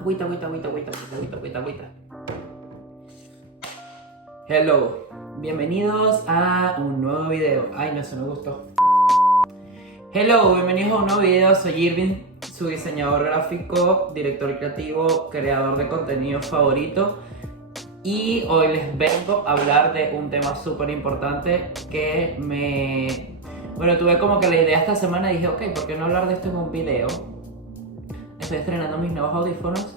Agüita, agüita, agüita, agüita, agüita, agüita, agüita. Hello, bienvenidos a un nuevo video. Ay, no, eso no me gustó. Hello, bienvenidos a un nuevo video. Soy Irving, su diseñador gráfico, director creativo, creador de contenido favorito. Y hoy les vengo a hablar de un tema súper importante que Bueno, tuve como que la idea esta semana y dije, ok, ¿por qué no hablar de esto en un video? Estoy estrenando mis nuevos audífonos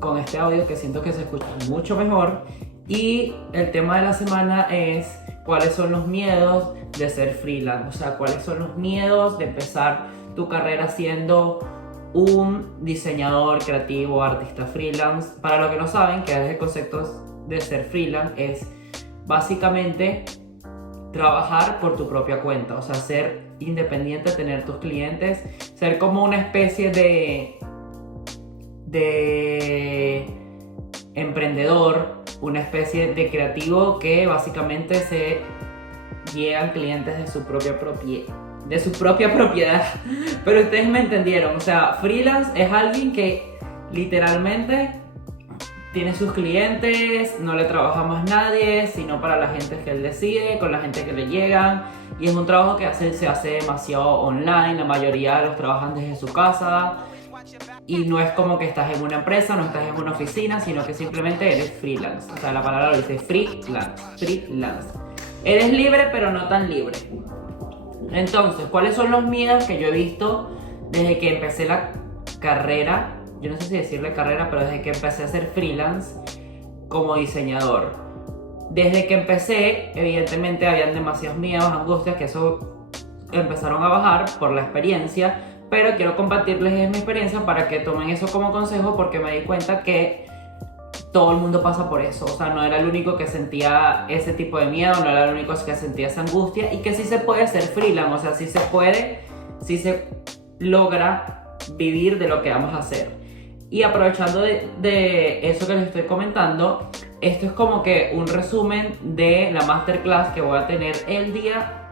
con este audio que siento que se escucha mucho mejor. Y el tema de la semana es cuáles son los miedos de ser freelance. O sea, cuáles son los miedos de empezar tu carrera siendo un diseñador creativo, artista freelance. Para los que no saben, que es el concepto de ser freelance, es básicamente trabajar por tu propia cuenta. O sea, ser independiente, tener tus clientes, ser como una especie de emprendedor, una especie de creativo que básicamente se llegan clientes de su propia propiedad. Pero ustedes me entendieron. O sea, freelance es alguien que literalmente tiene sus clientes, no le trabaja más nadie, sino para la gente que él decide, con la gente que le llegan. Y es un trabajo que se hace demasiado online. La mayoría los trabajan desde su casa. Y no es como que estás en una empresa, no estás en una oficina, sino que simplemente eres freelance. O sea, la palabra lo dice, freelance. Eres libre, pero no tan libre. Entonces, ¿cuáles son los miedos que yo he visto desde que empecé la carrera? Yo no sé si decirle carrera, pero desde que empecé a ser freelance como diseñador. Desde que empecé, evidentemente habían demasiados miedos, angustias, que eso empezaron a bajar por la experiencia. Pero quiero compartirles mi experiencia para que tomen eso como consejo, porque me di cuenta que todo el mundo pasa por eso. O sea, no era el único que sentía ese tipo de miedo, no era el único que sentía esa angustia, y que sí se puede ser freelance. O sea, sí se puede, sí se logra vivir de lo que vamos a hacer. Y aprovechando de eso que les estoy comentando, esto es como que un resumen de la masterclass que voy a tener el día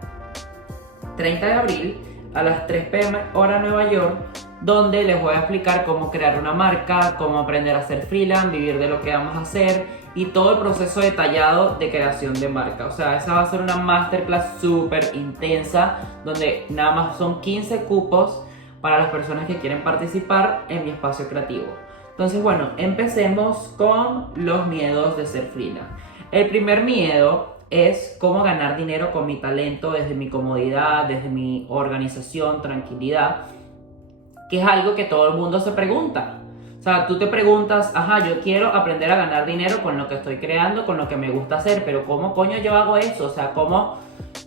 30 de abril a las 3 p.m. hora Nueva York, donde les voy a explicar cómo crear una marca, cómo aprender a ser freelance, vivir de lo que vamos a hacer y todo el proceso detallado de creación de marca. O sea, esa va a ser una masterclass súper intensa, donde nada más son 15 cupos para las personas que quieren participar en mi espacio creativo. Entonces, bueno, empecemos con los miedos de ser freelance. El primer miedo es cómo ganar dinero con mi talento desde mi comodidad, desde mi organización, tranquilidad, que es algo que todo el mundo se pregunta. O sea, tú te preguntas, ajá, yo quiero aprender a ganar dinero con lo que estoy creando, con lo que me gusta hacer, pero ¿cómo coño yo hago eso? O sea, ¿cómo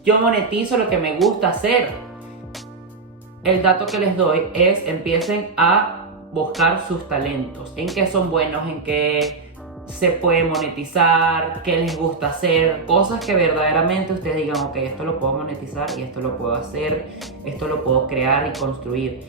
yo monetizo lo que me gusta hacer? El dato que les doy es, empiecen a buscar sus talentos, en qué son buenos, en qué se puede monetizar, qué les gusta hacer, cosas que verdaderamente ustedes digan, ok, esto lo puedo monetizar y esto lo puedo hacer, esto lo puedo crear y construir.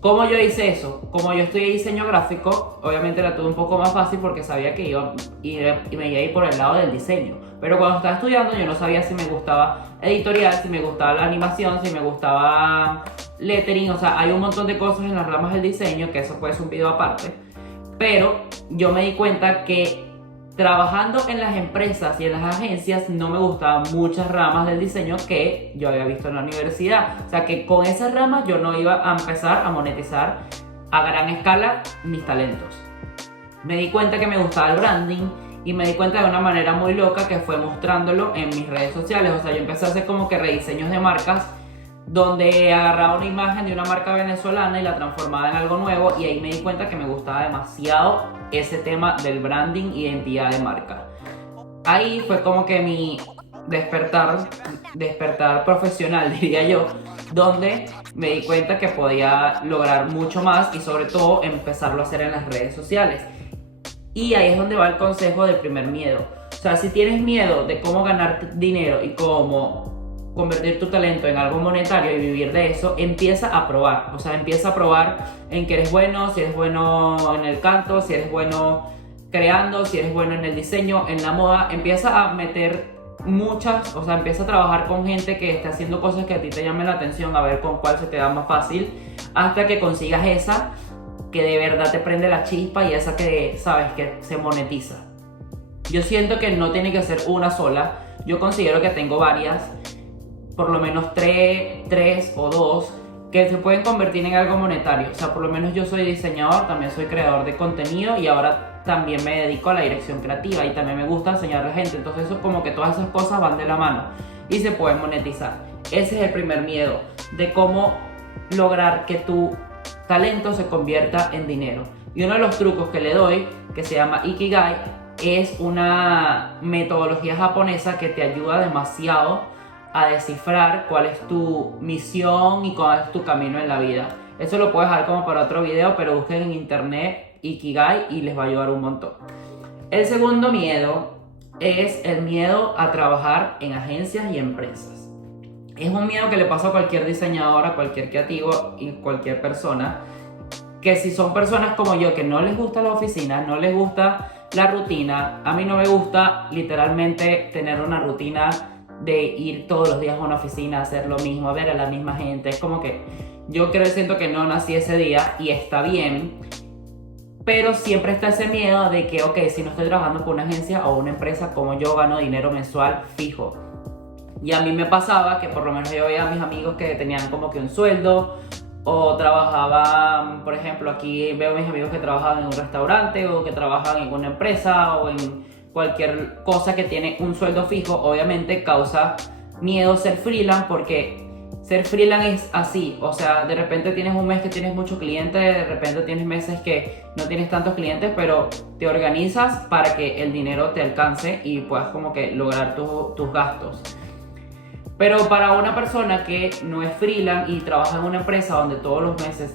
¿Cómo yo hice eso? Como yo estudié diseño gráfico, obviamente la tuve un poco más fácil porque sabía que me iba a ir por el lado del diseño. Pero cuando estaba estudiando yo no sabía si me gustaba editorial, si me gustaba la animación, si me gustaba lettering. O sea, hay un montón de cosas en las ramas del diseño, que eso puede ser un video aparte. Pero yo me di cuenta que trabajando en las empresas y en las agencias no me gustaban muchas ramas del diseño que yo había visto en la universidad. O sea, que con esas ramas yo no iba a empezar a monetizar a gran escala mis talentos. Me di cuenta que me gustaba el branding y me di cuenta de una manera muy loca, que fue mostrándolo en mis redes sociales. O sea, yo empecé a hacer como que rediseños de marcas, donde agarraba una imagen de una marca venezolana y la transformaba en algo nuevo, y ahí me di cuenta que me gustaba demasiado ese tema del branding, identidad de marca. Ahí fue como que mi despertar profesional, diría yo, donde me di cuenta que podía lograr mucho más y sobre todo empezarlo a hacer en las redes sociales. Y ahí es donde va el consejo del primer miedo. O sea, si tienes miedo de cómo ganar dinero y cómo convertir tu talento en algo monetario y vivir de eso, empieza a probar. O sea, empieza a probar en qué eres bueno, si eres bueno en el canto, si eres bueno creando, si eres bueno en el diseño, en la moda. Empieza a meter o sea, empieza a trabajar con gente que esté haciendo cosas que a ti te llamen la atención, a ver con cuál se te da más fácil, hasta que consigas esa que de verdad te prende la chispa y esa que, sabes, que se monetiza. Yo siento que no tiene que ser una sola. Yo considero que tengo varias, por lo menos tres o dos, que se pueden convertir en algo monetario. O sea, por lo menos yo soy diseñador, también soy creador de contenido y ahora también me dedico a la dirección creativa y también me gusta enseñar a la gente. Entonces eso, como que todas esas cosas van de la mano y se pueden monetizar. Ese es el primer miedo, de cómo lograr que tu talento se convierta en dinero. Y uno de los trucos que le doy, que se llama Ikigai, es una metodología japonesa que te ayuda demasiado a descifrar cuál es tu misión y cuál es tu camino en la vida. Eso lo puedo dejar como para otro video, pero busquen en internet Ikigai y les va a ayudar un montón. El segundo miedo es el miedo a trabajar en agencias y empresas. Es un miedo que le pasa a cualquier diseñador, a cualquier creativo y cualquier persona, que si son personas como yo que no les gusta la oficina, no les gusta la rutina. A mí no me gusta literalmente tener una rutina de ir todos los días a una oficina, hacer lo mismo, a ver a la misma gente. Es como que yo siento que no nací ese día y está bien, pero siempre está ese miedo de que, ok, si no estoy trabajando con una agencia o una empresa, ¿cómo yo gano dinero mensual fijo? Y a mí me pasaba que por lo menos yo veía a mis amigos que tenían como que un sueldo, o trabajaban, por ejemplo, aquí veo a mis amigos que trabajaban en un restaurante o que trabajaban en una empresa o en cualquier cosa que tiene un sueldo fijo. Obviamente causa miedo ser freelance, porque ser freelance es así, o sea, de repente tienes un mes que tienes muchos clientes, de repente tienes meses que no tienes tantos clientes, pero te organizas para que el dinero te alcance y puedas como que lograr tus gastos. Pero para una persona que no es freelance y trabaja en una empresa donde todos los meses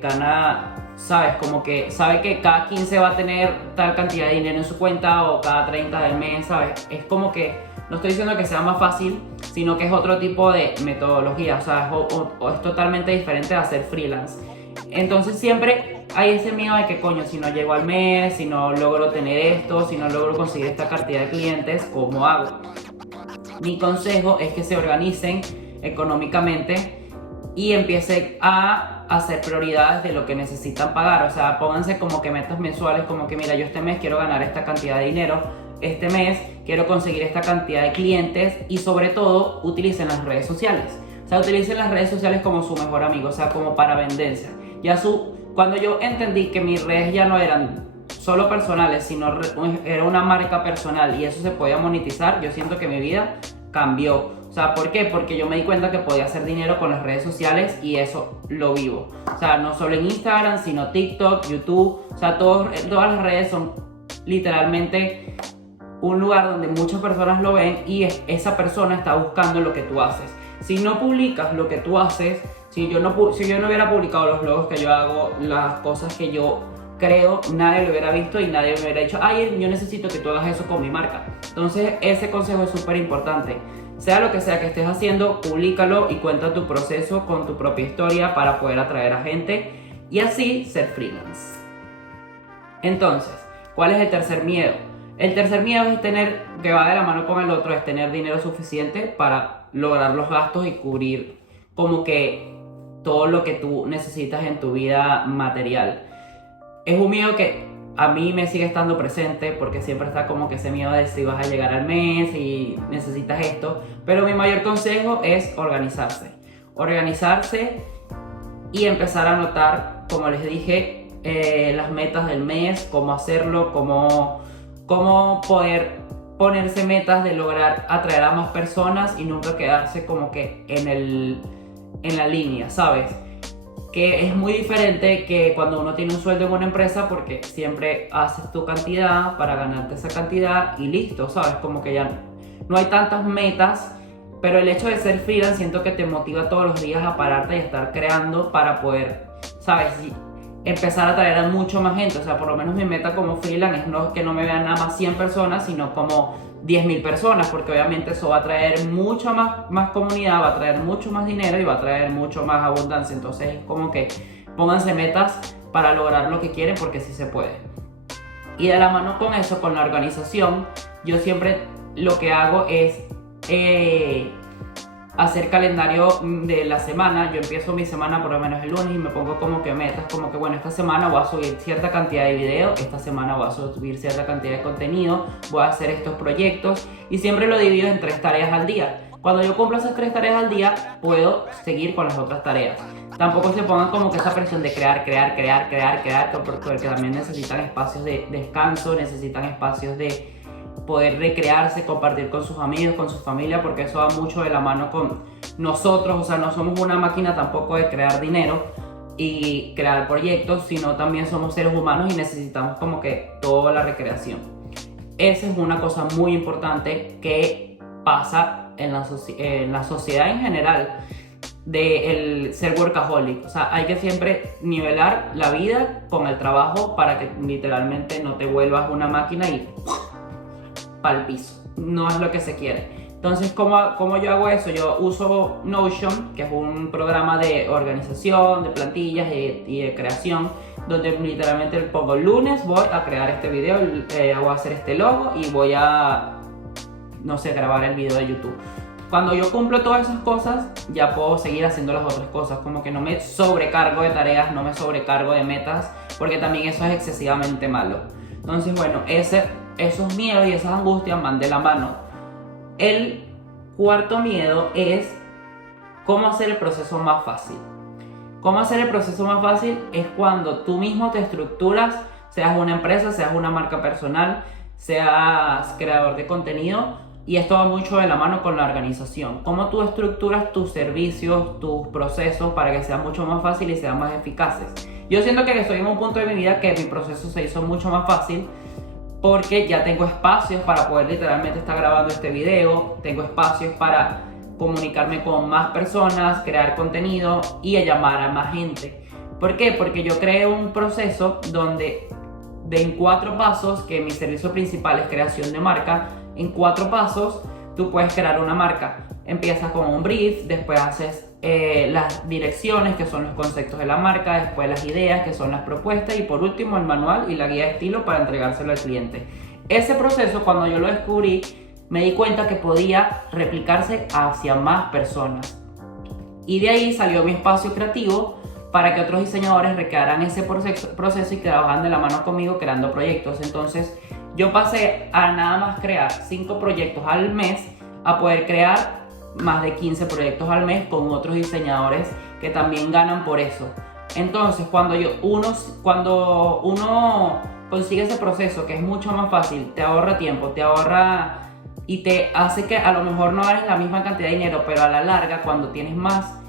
gana, sabes, como que sabe que cada 15 va a tener tal cantidad de dinero en su cuenta o cada 30 del mes, sabes, es como que, no estoy diciendo que sea más fácil, sino que es otro tipo de metodología, o sea, es totalmente diferente a hacer freelance. Entonces siempre hay ese miedo de que, coño, si no llego al mes, si no logro tener esto, si no logro conseguir esta cantidad de clientes, ¿cómo hago? Mi consejo es que se organicen económicamente y empiecen a hacer prioridades de lo que necesitan pagar. O sea, pónganse como que metas mensuales, como que mira, yo este mes quiero ganar esta cantidad de dinero, este mes quiero conseguir esta cantidad de clientes, y sobre todo utilicen las redes sociales. O sea, utilicen las redes sociales como su mejor amigo, o sea, como para venderse. Cuando yo entendí que mis redes ya no eran solo personales, sino era una marca personal y eso se podía monetizar, yo siento que mi vida cambió. O sea, ¿por qué? Porque yo me di cuenta que podía hacer dinero con las redes sociales y eso lo vivo. O sea, no solo en Instagram, sino TikTok, YouTube, o sea, todas las redes son literalmente un lugar donde muchas personas lo ven y esa persona está buscando lo que tú haces. Si no publicas lo que tú haces, si yo no hubiera publicado los blogs que yo hago, las cosas que yo creo, nadie lo hubiera visto y nadie me hubiera dicho, ay, yo necesito que tú hagas eso con mi marca. Entonces ese consejo es súper importante. Sea lo que sea que estés haciendo, públicalo y cuenta tu proceso con tu propia historia para poder atraer a gente y así ser freelance. Entonces, ¿cuál es el tercer miedo? El tercer miedo es que va de la mano con el otro, es tener dinero suficiente para lograr los gastos y cubrir como que todo lo que tú necesitas en tu vida material. Es un miedo que a mí me sigue estando presente porque siempre está como que ese miedo de si vas a llegar al mes y necesitas esto. Pero mi mayor consejo es organizarse. Organizarse y empezar a anotar, como les dije, las metas del mes, cómo hacerlo, cómo poder ponerse metas de lograr atraer a más personas y nunca quedarse como que en la línea, ¿sabes? Que es muy diferente que cuando uno tiene un sueldo en una empresa, porque siempre haces tu cantidad para ganarte esa cantidad y listo, ¿sabes? Como que ya no hay tantas metas, pero el hecho de ser freelance siento que te motiva todos los días a pararte y estar creando para poder, ¿sabes? Empezar a atraer a mucho más gente. O sea, por lo menos mi meta como freelance es que no me vean nada más 100 personas, sino como 10.000 personas, porque obviamente eso va a traer mucha más comunidad, va a traer mucho más dinero y va a traer mucho más abundancia. Entonces es como que pónganse metas para lograr lo que quieren, porque sí se puede. Y de la mano con eso, con la organización, yo siempre lo que hago es hacer calendario de la semana. Yo empiezo mi semana por lo menos el lunes y me pongo como que metas, como que bueno, esta semana voy a subir cierta cantidad de videos, esta semana voy a subir cierta cantidad de contenido, voy a hacer estos proyectos y siempre lo divido en 3 tareas al día. Cuando yo cumplo esas 3 tareas al día, puedo seguir con las otras tareas. Tampoco se pongan como que esa presión de crear, porque también necesitan espacios de descanso, necesitan espacios de poder recrearse, compartir con sus amigos, con su familia, porque eso va mucho de la mano con nosotros. O sea, no somos una máquina tampoco de crear dinero y crear proyectos, sino también somos seres humanos y necesitamos como que toda la recreación. Esa es una cosa muy importante que pasa en la sociedad en general, de el ser workaholic. O sea, hay que siempre nivelar la vida con el trabajo para que literalmente no te vuelvas una máquina y para el piso. No es lo que se quiere. Entonces, ¿cómo yo hago eso? Yo uso Notion, que es un programa de organización, de plantillas y de creación, donde literalmente pongo lunes, voy a crear este video, voy a hacer este logo y voy a, no sé, grabar el video de YouTube. Cuando yo cumplo todas esas cosas, ya puedo seguir haciendo las otras cosas, como que no me sobrecargo de tareas, no me sobrecargo de metas, porque también eso es excesivamente malo. Entonces, bueno, esos miedos y esas angustias van de la mano. El cuarto miedo es cómo hacer el proceso más fácil. Cómo hacer el proceso más fácil es cuando tú mismo te estructuras, seas una empresa, seas una marca personal, seas creador de contenido, y esto va mucho de la mano con la organización. Cómo tú estructuras tus servicios, tus procesos para que sean mucho más fáciles y sean más eficaces. Yo siento que estoy en un punto de mi vida que mi proceso se hizo mucho más fácil, porque ya tengo espacios para poder literalmente estar grabando este video, tengo espacios para comunicarme con más personas, crear contenido y a llamar a más gente. ¿Por qué? Porque yo creé un proceso donde en 4 pasos, que mi servicio principal es creación de marca, en 4 pasos tú puedes crear una marca. Empiezas con un brief, después haces las direcciones, que son los conceptos de la marca, después las ideas, que son las propuestas, y por último el manual y la guía de estilo para entregárselo al cliente. Ese proceso, cuando yo lo descubrí, me di cuenta que podía replicarse hacia más personas, y de ahí salió mi espacio creativo para que otros diseñadores recrearan ese proceso y que trabajaran de la mano conmigo creando proyectos. Entonces yo pasé a nada más crear 5 proyectos al mes a poder crear más de 15 proyectos al mes con otros diseñadores que también ganan por eso. Entonces cuando uno consigue ese proceso, que es mucho más fácil, te ahorra tiempo, te ahorra y te hace que a lo mejor no ganes la misma cantidad de dinero, pero a la larga, cuando tienes más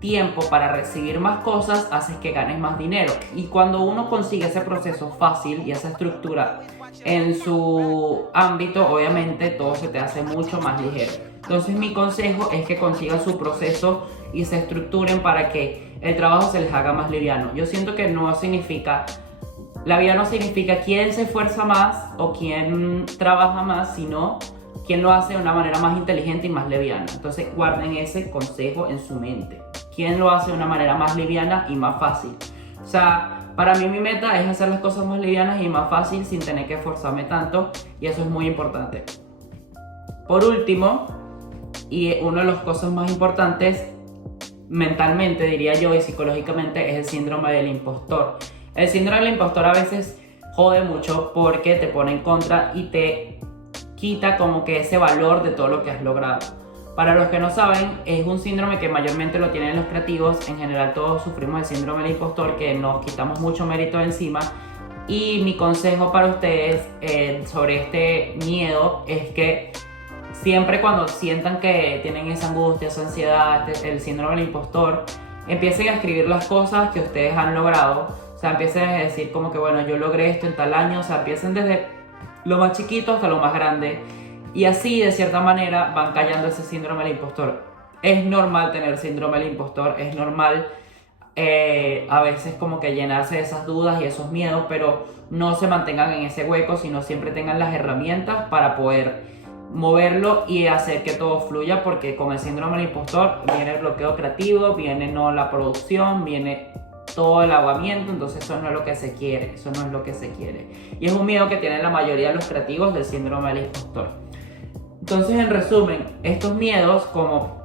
tiempo para recibir más cosas, haces que ganes más dinero. Y cuando uno consigue ese proceso fácil y esa estructura en su ámbito, obviamente todo se te hace mucho más ligero. Entonces mi consejo es que consigan su proceso y se estructuren para que el trabajo se les haga más liviano. Yo siento que la vida no significa quién se esfuerza más o quién trabaja más, sino quién lo hace de una manera más inteligente y más liviana. Entonces guarden ese consejo en su mente. ¿Quién lo hace de una manera más liviana y más fácil? O sea, para mí mi meta es hacer las cosas más livianas y más fácil sin tener que esforzarme tanto, y eso es muy importante. Por último, y una de las cosas más importantes mentalmente, diría yo, y psicológicamente, es el síndrome del impostor. El síndrome del impostor a veces jode mucho porque te pone en contra y te quita como que ese valor de todo lo que has logrado. Para los que no saben, es un síndrome que mayormente lo tienen los creativos. En general todos sufrimos el síndrome del impostor, que nos quitamos mucho mérito de encima. Y mi consejo para ustedes sobre este miedo es que siempre cuando sientan que tienen esa angustia, esa ansiedad, el síndrome del impostor, empiecen a escribir las cosas que ustedes han logrado. O sea, empiecen a decir como que bueno, yo logré esto en tal año. O sea, empiecen desde lo más chiquito hasta lo más grande. Y así, de cierta manera, van callando ese síndrome del impostor. Es normal tener síndrome del impostor, es normal a veces como que llenarse de esas dudas y esos miedos, pero no se mantengan en ese hueco, sino siempre tengan las herramientas para poder moverlo y hacer que todo fluya, porque con el síndrome del impostor viene el bloqueo creativo, viene no la producción, viene todo el aguamiento. Entonces eso no es lo que se quiere, eso no es lo que se quiere. Y es un miedo que tienen la mayoría de los creativos, del síndrome del impostor. Entonces, en resumen, estos miedos, como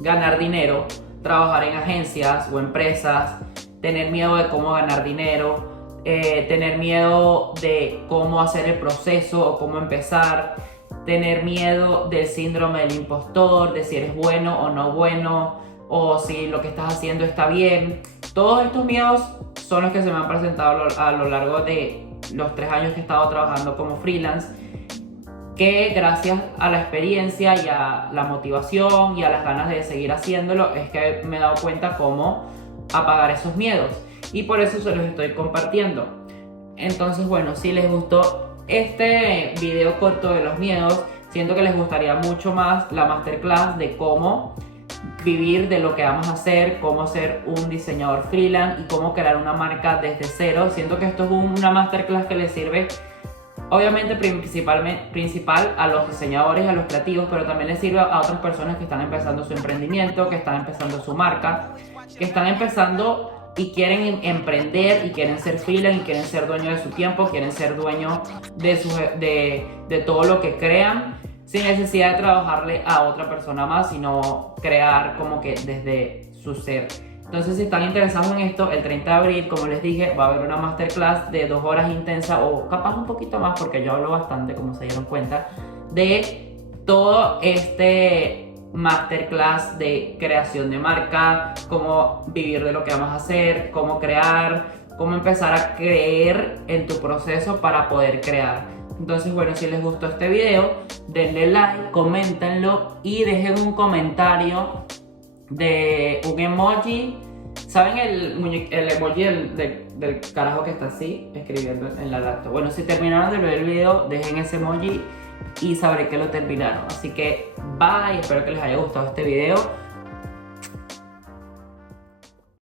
ganar dinero, trabajar en agencias o empresas, tener miedo de cómo ganar dinero, tener miedo de cómo hacer el proceso o cómo empezar, tener miedo del síndrome del impostor, de si eres bueno o no bueno, o si lo que estás haciendo está bien. Todos estos miedos son los que se me han presentado a lo largo de los 3 años que he estado trabajando como freelance, que gracias a la experiencia y a la motivación y a las ganas de seguir haciéndolo es que me he dado cuenta cómo apagar esos miedos, y por eso se los estoy compartiendo. Entonces, bueno, si les gustó este video corto de los miedos, siento que les gustaría mucho más la masterclass de cómo vivir de lo que vamos a hacer, cómo ser un diseñador freelance y cómo crear una marca desde cero. Siento que esto es una masterclass que les sirve obviamente principal a los diseñadores y a los creativos, pero también les sirve a otras personas que están empezando su emprendimiento, que están empezando su marca, que están empezando y quieren emprender y quieren ser freelance y quieren ser dueños de su tiempo, quieren ser dueños de todo lo que crean sin necesidad de trabajarle a otra persona más, sino crear como que desde su ser. Entonces, si están interesados en esto, el 30 de abril, como les dije, va a haber una masterclass de 2 horas intensa, o capaz un poquito más porque yo hablo bastante, como se dieron cuenta, de todo este masterclass de creación de marca, cómo vivir de lo que vamos a hacer, cómo crear, cómo empezar a creer en tu proceso para poder crear. Entonces, bueno, si les gustó este video, denle like, coméntenlo y dejen un comentario de un emoji. ¿Saben el emoji del carajo que está así escribiendo en la laptop? Bueno, si terminaron de ver el video, dejen ese emoji y sabré que lo terminaron. Así que bye, espero que les haya gustado este video.